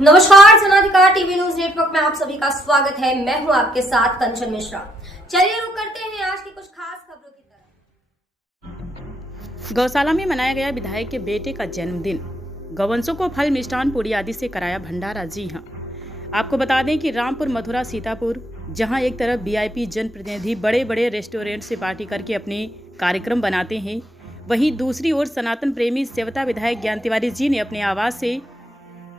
नमस्कार, जनाधिकार TV news network में आप सभी का स्वागत है। मैं हूं आपके साथ कंचन मिश्रा। चलिए रुक करते हैं आज की कुछ खास खबरों की तरफ। गौशाला में मनाया गया विधायक के बेटे का जन्मदिन। गौवंशों को फल, मिष्ठान, पूरी आदि से कराया भंडारा। जी हां, आपको बता दें कि रामपुर, मथुरा, सीतापुर, जहां एक तरफ वीआईपी जनप्रतिनिधि बड़े बड़े रेस्टोरेंट से पार्टी करके अपने कार्यक्रम बनाते हैं, वहीं दूसरी ओर सनातन प्रेमी सेवता विधायक ज्ञान तिवारी जी ने अपने आवास से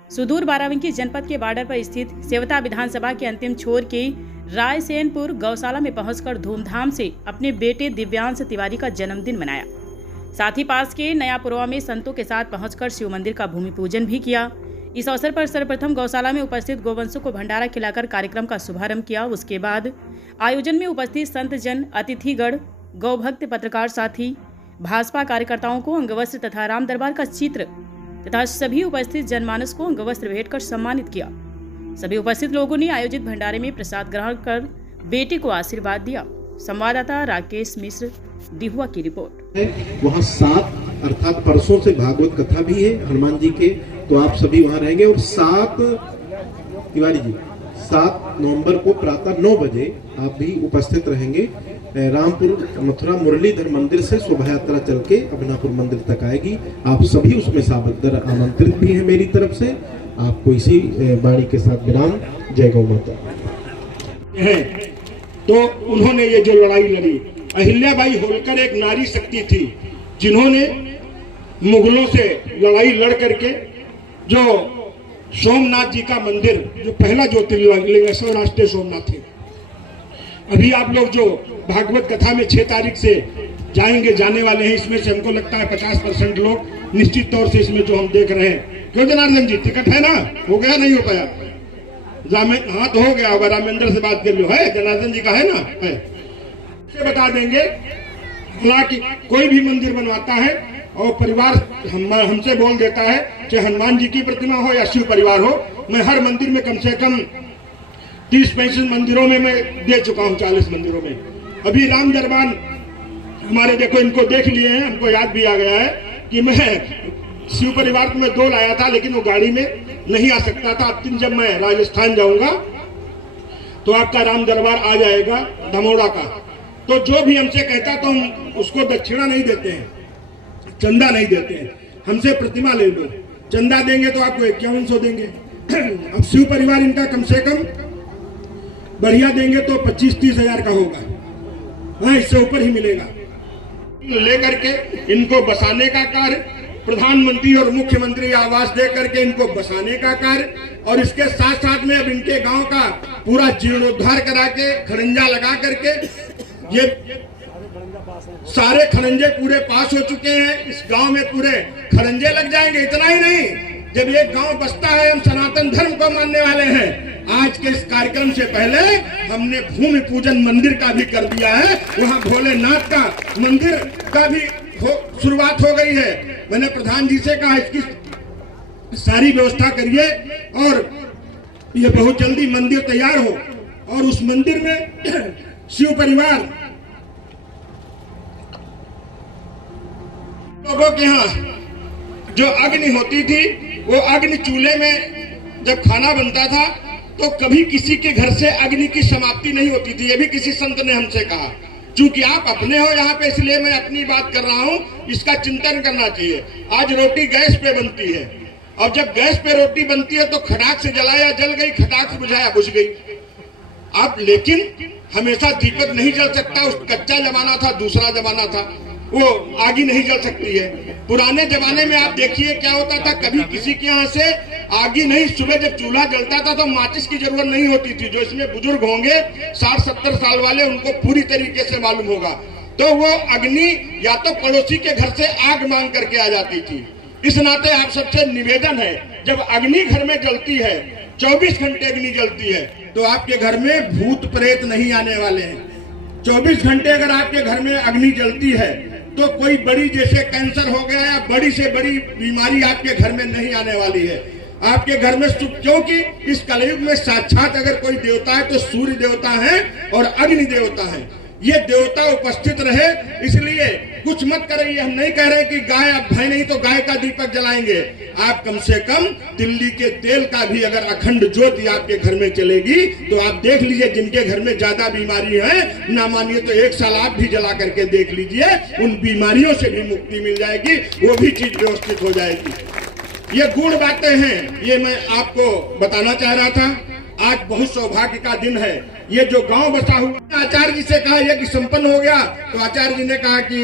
सुदूर बाराबंकी जनपद के बॉर्डर पर स्थित सेवता विधानसभा के अंतिम छोर के रायसेनपुर गौशाला में पहुंचकर धूमधाम से अपने बेटे दिव्यांश तिवारी का जन्मदिन मनाया। साथ ही पास के नयापुरवा में संतों के साथ पहुंचकर शिव मंदिर का भूमि पूजन भी किया। इस अवसर पर सर्वप्रथम गौशाला में उपस्थित गोवंशों को भंडारा खिलाकर कार्यक्रम का शुभारंभ किया। उसके बाद आयोजन में उपस्थित संत जन, अतिथिगण, गौभक्त, पत्रकार साथी, भाजपा कार्यकर्ताओं को अंगवस्त्र तथा राम दरबार का चित्र तथा सभी उपस्थित जनमानस को अंगवस्त्र भेंट कर सम्मानित किया। सभी उपस्थित लोगों ने आयोजित भंडारे में प्रसाद ग्रहण कर बेटे को आशीर्वाद दिया। संवाददाता राकेश मिश्र, डिहुआ की रिपोर्ट। वहाँ 7 अर्थात परसों से भागवत कथा भी है हनुमान जी के, तो आप सभी वहाँ रहेंगे। और 7 तिवारी जी 7 नवंबर को प्रातः 9 बजे आप भी उपस्थित रहेंगे। रामपुर मथुरा मुरलीधर मंदिर से शोभा यात्रा चल के अभिनापुर मंदिर तक आएगी। आप सभी उसमें सादर आमंत्रित भी हैं मेरी तरफ से। आपको इसी बाणी के साथ विराम। जय गौ माता। तो उन्होंने ये जो लड़ाई लड़ी, अहिल्याबाई होलकर एक नारी शक्ति थी जिन्होंने मुगलों से लड़ाई लड़ करके जो सोमनाथ जी का मंदिर, जो पहला ज्योतिर्लिंग सौराष्ट्र सोमनाथ है। अभी आप लोग जो भागवत कथा में 6 तारीख से जाने वाले हैं, इसमें से हमको लगता है 50% लोग निश्चित तौर से इसमें जो हम देख रहे हैं। क्यों जनार्दन जी, टिकट है ना? हो गया नहीं हो पाया? हाँ तो हो गया होगा। रामेंद्र से बात कर लो। है जनार्दन जी का है ना? है। से बता देंगे, हालांकि कोई भी मंदिर बनवाता है और परिवार हमसे बोल देता है, चाहे हनुमान जी की प्रतिमा हो या शिव परिवार हो, मैं हर मंदिर में कम से कम 30-35 मंदिरों में मैं दे चुका हूँ, 40 मंदिरों में। अभी राम दरबार हमारे, देखो इनको देख लिए हैं, हमको याद भी आ गया है कि मैं शिव परिवार को मैं 2 लाया था, लेकिन वो गाड़ी में नहीं आ सकता था। अब दिन जब मैं राजस्थान जाऊंगा तो आपका राम दरबार आ जाएगा धमोड़ा का। तो जो भी हमसे कहता तो हम उसको दक्षिणा नहीं देते हैं, चंदा नहीं देते हैं। हमसे प्रतिमा ले लो, चंदा देंगे तो आपको 5100 देंगे। अब शिव परिवार इनका कम से कम बढ़िया देंगे तो 25-30 हजार का होगा। हाँ, इससे ऊपर ही मिलेगा। लेकर के इनको बसाने का कार्य, प्रधानमंत्री और मुख्यमंत्री आवास दे करके इनको बसाने का कार्य, और इसके साथ साथ में अब इनके गांव का पूरा जीर्णोद्धार करा के खड़ंजा लगा करके, ये सारे खड़ंजे पूरे पास हो चुके हैं। इस गांव में पूरे खड़ंजे लग जाएंगे। इतना ही नहीं, जब एक गांव बसता है, हम सनातन धर्म को मानने वाले हैं। आज के इस कार्यक्रम से पहले हमने भूमि पूजन मंदिर का भी कर दिया है। वहां भोलेनाथ का मंदिर का भी शुरुआत हो गई है। मैंने प्रधान जी से कहा इसकी सारी व्यवस्था करिए और ये बहुत जल्दी मंदिर तैयार हो, और उस मंदिर में शिव परिवार लोगों के यहाँ जो अग्नि होती थी, वो अग्नि चूल्हे में जब खाना बनता था तो कभी किसी के घर से अग्नि की समाप्ति नहीं होती थी। ये भी किसी संत ने हमसे कहा। चूंकि आप अपने हो यहाँ पे, इसलिए मैं अपनी बात कर रहा हूँ। इसका चिंतन करना चाहिए। आज रोटी गैस पे बनती है, और जब गैस पे रोटी बनती है तो खटाक से जलाया जल गई, खटाक से बुझाया बुझ गई। अब लेकिन हमेशा दीपक नहीं जल सकता। उस कच्चा जमाना था, दूसरा जमाना था, वो आग ही नहीं जल सकती है। पुराने जमाने में आप देखिए क्या होता था, कभी किसी के यहाँ से आग ही नहीं। सुबह जब चूल्हा जलता था तो माचिस की जरूरत नहीं होती थी। जो इसमें बुजुर्ग होंगे 60-70 साल वाले, उनको पूरी तरीके से मालूम होगा। तो वो अग्नि या तो पड़ोसी के घर से आग मांग करके आ जाती थी। इस नाते आप सबसे निवेदन है, जब अग्नि घर में जलती है, 24 घंटे अग्नि जलती है, तो आपके घर में भूत प्रेत नहीं आने वाले हैं। 24 घंटे अगर आपके घर में अग्नि जलती है तो कोई बड़ी, जैसे कैंसर हो गया या बड़ी से बड़ी बीमारी आपके घर में नहीं आने वाली है। आपके घर में सुख, क्योंकि इस कलयुग में साक्षात अगर कोई देवता है तो सूर्य देवता है और अग्नि देवता है। ये देवता उपस्थित रहे, इसलिए कुछ मत करिए। हम नहीं कह रहे कि गाय आप भाई नहीं तो गाय का दीपक जलाएंगे। आप कम से कम दिल्ली के तेल का भी अगर अखंड ज्योति आपके घर में चलेगी तो आप देख लीजिए, जिनके घर में ज्यादा बीमारी है, ना मानिए तो 1 साल आप भी जला करके देख लीजिए, उन बीमारियों से भी मुक्ति मिल जाएगी, वो भी चीज व्यवस्थित हो जाएगी। ये गूढ़ बातें हैं, ये मैं आपको बताना चाह रहा था। आज बहुत सौभाग्य का दिन है। ये जो गांव बसा हुआ, आचार्य जी से कहा यज्ञ संपन्न हो गया, तो आचार्य जी ने कहा कि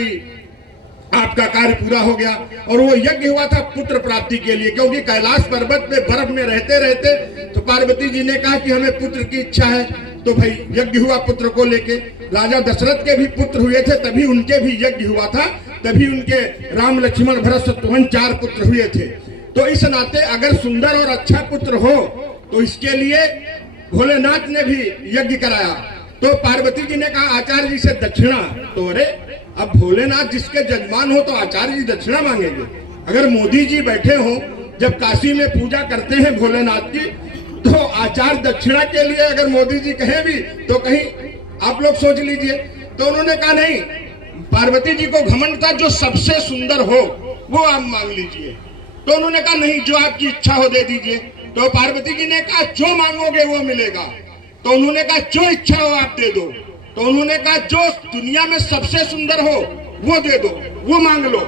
आपका कार्य पूरा हो गया। और वो यज्ञ हुआ था पुत्र प्राप्ति के लिए, क्योंकि कैलाश पर्वत पे बर्फ में रहते रहते तो पार्वती जी ने कहा कि हमें पुत्र की इच्छा है, तो भाई यज्ञ हुआ पुत्र को लेके। राजा दशरथ के भी पुत्र हुए थे, तभी उनके भी यज्ञ हुआ था, तभी उनके राम लक्ष्मण भरत शत्रुघ्न 4 पुत्र हुए थे। तो इस नाते अगर सुंदर और अच्छा पुत्र हो तो इसके लिए भोलेनाथ ने भी यज्ञ कराया। तो पार्वती जी ने कहा आचार्य जी से दक्षिणा, तो अरे अब भोलेनाथ जिसके जजमान हो तो आचार्य जी दक्षिणा मांगेंगे। अगर मोदी जी बैठे हो, जब काशी में पूजा करते हैं भोलेनाथ की, तो आचार्य दक्षिणा के लिए अगर मोदी जी कहें भी तो कहीं आप लोग सोच लीजिए। तो उन्होंने कहा नहीं, पार्वती जी को घमंड था जो सबसे सुंदर हो वो आप मांग लीजिए। तो उन्होंने कहा नहीं, जो आपकी इच्छा हो दे दीजिए। तो पार्वती जी ने कहा जो मांगोगे वो मिलेगा। तो उन्होंने कहा जो इच्छा हो आप दे दो। तो उन्होंने कहा जो दुनिया में सबसे सुंदर हो वो दे दो, वो मांग लो।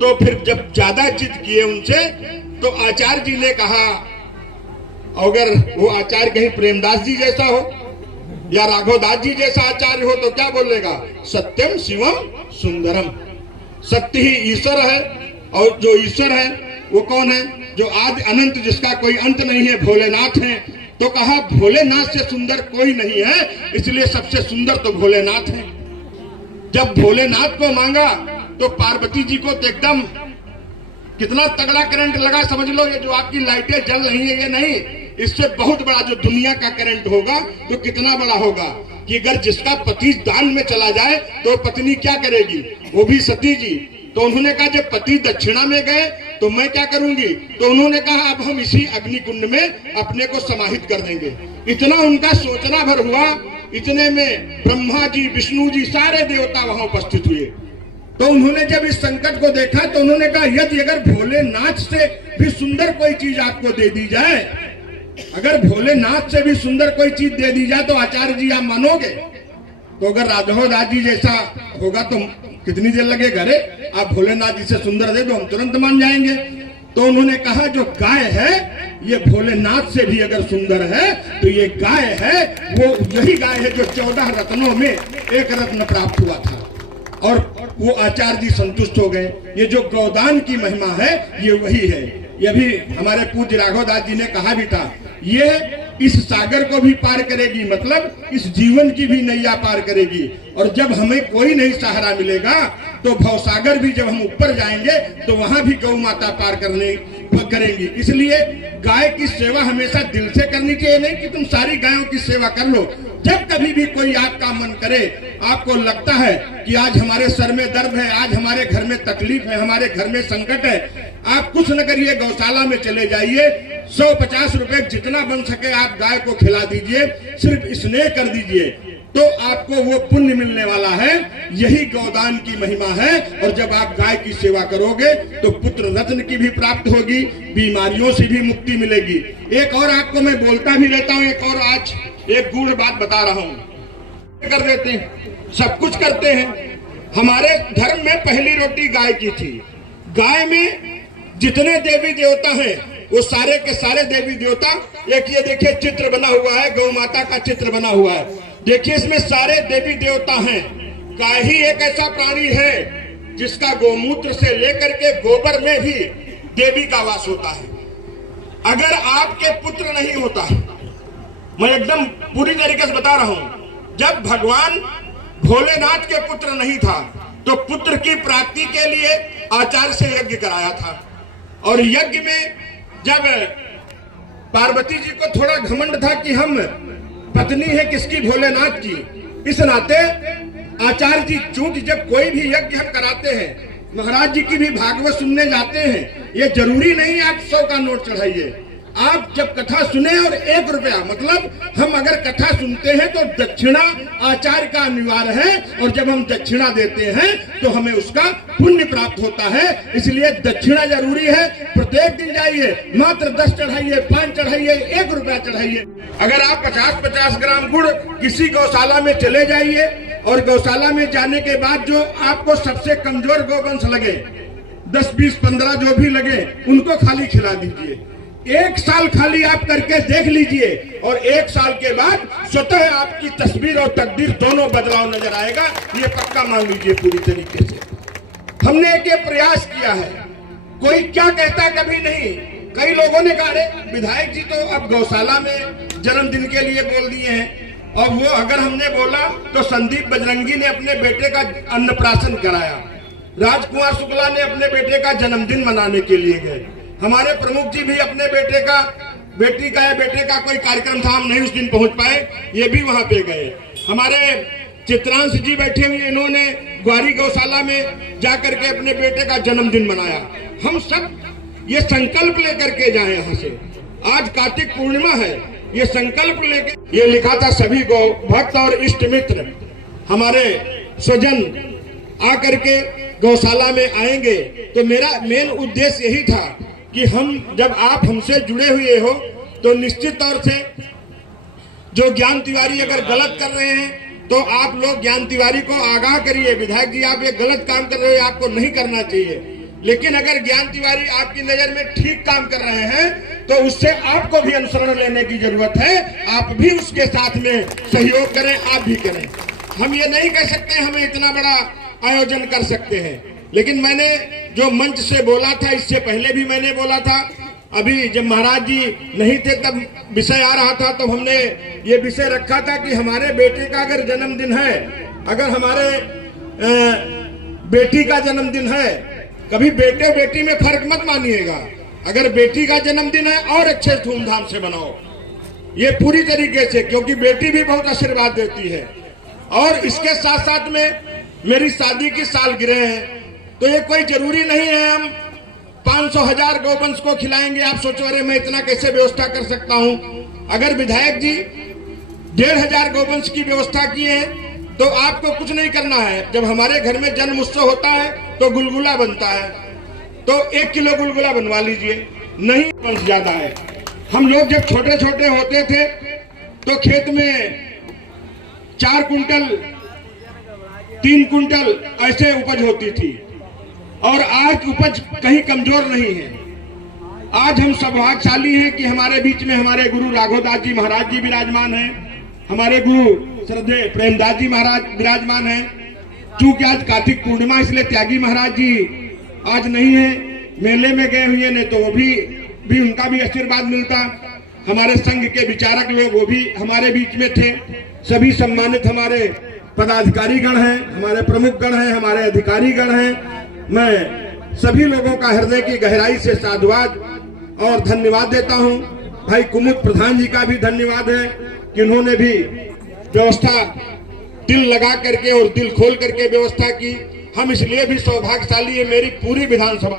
तो फिर जब ज्यादा जिद किए उनसे, तो आचार्य जी ने कहा, अगर वो आचार्य कहीं प्रेमदास जी जैसा हो या राघवदास जी जैसा आचार्य हो तो क्या बोलेगा, सत्यम शिवम सुंदरम। सत्य ही ईश्वर है, और जो ईश्वर है वो कौन है, जो आदि अनंत, जिसका कोई अंत नहीं है, भोलेनाथ हैं। तो कहा भोलेनाथ से सुंदर कोई नहीं है, इसलिए सबसे सुंदर तो भोलेनाथ है। जब भोलेनाथ को मांगा तो पार्वती जी को तो एकदम कितना तगड़ा करंट लगा, समझ लो। ये जो आपकी लाइटें जल रही है, ये नहीं, इससे बहुत बड़ा जो दुनिया का करंट होगा तो कितना बड़ा होगा कि अगर जिसका पति दान में चला जाए तो पत्नी क्या करेगी, वो भी सती जी। तो उन्होंने कहा जब पति दक्षिणा में गए तो मैं क्या करूंगी। तो उन्होंने कहा अब हम इसी अग्निकुंड में अपने को समाहित कर देंगे। इतना उनका सोचना भर हुआ, इतने में ब्रह्मा जी, विष्णु जी, सारे देवता वहां उपस्थित हुए। तो उन्होंने जब इस संकट को देखा तो उन्होंने कहा यदि अगर भोलेनाथ से भी सुंदर कोई चीज आपको दे दी जाए, अगर भोलेनाथ से भी सुंदर कोई चीज दे दी जाए तो आचार्य जी आप मानोगे। तो अगर राघवदास जी जैसा होगा तो कितनी देर लगेगा, रे आप भोलेनाथ जी से सुंदर दे दो, हम तुरंत मान जाएंगे। तो उन्होंने कहा जो गाय है ये भोलेनाथ से भी अगर सुंदर है तो ये गाय है, वो यही गाय है जो 14 रत्नों में एक रत्न प्राप्त हुआ था। और वो आचार्य जी संतुष्ट हो गए। ये जो गौदान की महिमा है ये वही है। ये भी हमारे पूज्य राघवदास जी ने कहा भी था, ये इस सागर को भी पार करेगी, मतलब इस जीवन की भी नैया पार करेगी। और जब हमें कोई नहीं सहारा मिलेगा तो भवसागर भी जब हम ऊपर जाएंगे तो वहां भी गौ माता पार करेंगी। इसलिए गाय की सेवा हमेशा दिल से करनी चाहिए, नहीं कि तुम सारी गायों की सेवा कर लो। जब कभी भी कोई आपका मन करे, आपको लगता है कि आज हमारे सर में दर्द है, आज हमारे घर में तकलीफ है, हमारे घर में संकट है, आप कुछ न करिए, गौशाला में चले जाइए, 150 रुपए जितना बन सके आप गाय को खिला दीजिए, सिर्फ स्नेह कर दीजिए, तो आपको वो पुण्य मिलने वाला है। यही गौदान की महिमा है। और जब आप गाय की सेवा करोगे तो पुत्र रत्न की भी प्राप्त होगी, बीमारियों से भी मुक्ति मिलेगी। एक और आपको मैं बोलता भी रहता हूँ, एक और आज एक गूढ़ बात बता रहा हूँ। कर देते हैं, सब कुछ करते हैं। हमारे धर्म में पहली रोटी गाय की थी। गाय में जितने देवी देवता हैं वो सारे के सारे देवी देवता, एक ये देखिए चित्र बना हुआ है, गौ माता का चित्र बना हुआ है, देखिए इसमें सारे देवी देवता हैं। गाय ही एक ऐसा प्राणी है जिसका गोमूत्र से लेकर के गोबर में भी देवी का वास होता है। अगर आपके पुत्र नहीं होता, मैं एकदम पूरी तरीके से बता रहा हूं, जब भगवान भोलेनाथ के पुत्र नहीं था तो पुत्र की प्राप्ति के लिए आचार्य से यज्ञ कराया था। और यज्ञ में जब पार्वती जी को थोड़ा घमंड था कि हम पत्नी है किसकी, भोलेनाथ की, इस नाते आचार्य जी चूंकि जब कोई भी यज्ञ हम कराते हैं, महाराज जी की भी भागवत सुनने जाते हैं, ये जरूरी नहीं आप 100 का नोट चढ़ाइए, आप जब कथा सुने और 1 रुपया, मतलब हम अगर कथा सुनते हैं तो दक्षिणा आचार्य का अनिवार्य है, और जब हम दक्षिणा देते हैं तो हमें उसका पुण्य प्राप्त होता है। इसलिए दक्षिणा जरूरी है। प्रत्येक दिन जाइए, मात्र 10 चढ़ाइए, 5 चढ़ाइए, 1 रुपया चढ़ाइए। अगर आप 50-50 ग्राम गुड़ किसी गौशाला में चले जाइए, और गौशाला में जाने के बाद जो आपको सबसे कमजोर गौवंश लगे, 10, 20, 15 जो भी लगे, उनको खाली खिला दीजिए। 1 साल खाली आप करके देख लीजिए, और 1 साल के बाद स्वतः आपकी तस्वीर और तकदीर दोनों बदलाव नजर आएगा। ये पक्का मान लीजिए पूरी तरीके से। हमने एक ये प्रयास किया है, कोई क्या कहता कभी नहीं। कई लोगों ने कहा, अरे विधायक जी तो अब गौशाला में जन्मदिन के लिए बोल दिए हैं, और वो अगर हमने बोला तो संदीप बजरंगी ने अपने बेटे का अन्नप्राशन कराया, राजकुमार शुक्ला ने अपने बेटे का जन्मदिन मनाने के लिए गए, हमारे प्रमुख जी भी अपने बेटे का, बेटी का या बेटे का कोई कार्यक्रम था, हम नहीं उस दिन पहुंच पाए, ये भी वहां पे गए। हमारे चित्रांश जी बैठे हुए, इन्होंने ग्वारी गौशाला में जाकर के अपने बेटे का जन्मदिन मनाया। हम सब ये संकल्प लेकर के जाए यहाँ से। आज कार्तिक पूर्णिमा है, ये संकल्प लेकर ये लिखा था, सभी गौ भक्त और इष्ट मित्र हमारे स्वजन आकर के गौशाला में आएंगे। तो मेरा मेन उद्देश्य यही था कि हम, जब आप हमसे जुड़े हुए हो तो निश्चित तौर से जो ज्ञान तिवारी अगर गलत कर रहे हैं तो आप लोग ज्ञान तिवारी को आगाह करिए, विधायक जी आप ये गलत काम कर रहे हो, आपको नहीं करना चाहिए। लेकिन अगर ज्ञान तिवारी आपकी नजर में ठीक काम कर रहे हैं तो उससे आपको भी अनुसरण लेने की जरूरत है। आप भी उसके साथ में सहयोग करें, आप भी करें। हम ये नहीं कह सकते हम इतना बड़ा आयोजन कर सकते हैं, लेकिन मैंने जो मंच से बोला था, इससे पहले भी मैंने बोला था, अभी जब महाराज जी नहीं थे तब विषय आ रहा था, तो हमने ये विषय रखा था कि हमारे बेटे का अगर जन्मदिन है, अगर हमारे बेटी का जन्मदिन है, कभी बेटे बेटी में फर्क मत मानिएगा, अगर बेटी का जन्मदिन है और अच्छे धूमधाम से मनाओ, ये पूरी तरीके से, क्योंकि बेटी भी बहुत आशीर्वाद देती है। और इसके साथ साथ में मेरी शादी की सालगिरह है, तो ये कोई जरूरी नहीं है हम 500,000 गौवंश को खिलाएंगे। आप सोचो, अरे मैं इतना कैसे व्यवस्था कर सकता हूं। अगर विधायक जी 1,500 गौवंश की व्यवस्था किए हैं तो आपको कुछ नहीं करना है। जब हमारे घर में जन्म उत्सव होता है तो गुलगुला बनता है, तो 1 किलो गुलगुला बनवा लीजिए, नहीं वंश ज्यादा है। हम लोग जब छोटे छोटे होते थे तो खेत में 4 कुंटल 3 कुंटल ऐसे उपज होती थी, और आज उपज कहीं कमजोर नहीं है। आज हम सौभाग्यशाली हैं कि हमारे बीच में हमारे गुरु राघवदास जी महाराज जी विराजमान हैं, हमारे गुरु श्रद्धेय प्रेमदास जी महाराज विराजमान हैं। चूंकि आज कार्तिक पूर्णिमा, इसलिए त्यागी महाराज जी आज नहीं है, मेले में गए हुए ने, तो वो भी उनका भी आशीर्वाद मिलता। हमारे संघ के विचारक लोग वो भी हमारे बीच में थे। सभी सम्मानित हमारे पदाधिकारी गण हैं, हमारे प्रमुख गण हैं, हमारे अधिकारी गण हैं। मैं सभी लोगों का हृदय की गहराई से साधुवाद और धन्यवाद देता हूं। भाई कुमुद प्रधान जी का भी धन्यवाद है कि उन्होंने भी व्यवस्था दिल लगा करके और दिल खोल करके व्यवस्था की। हम इसलिए भी सौभाग्यशाली है, मेरी पूरी विधानसभा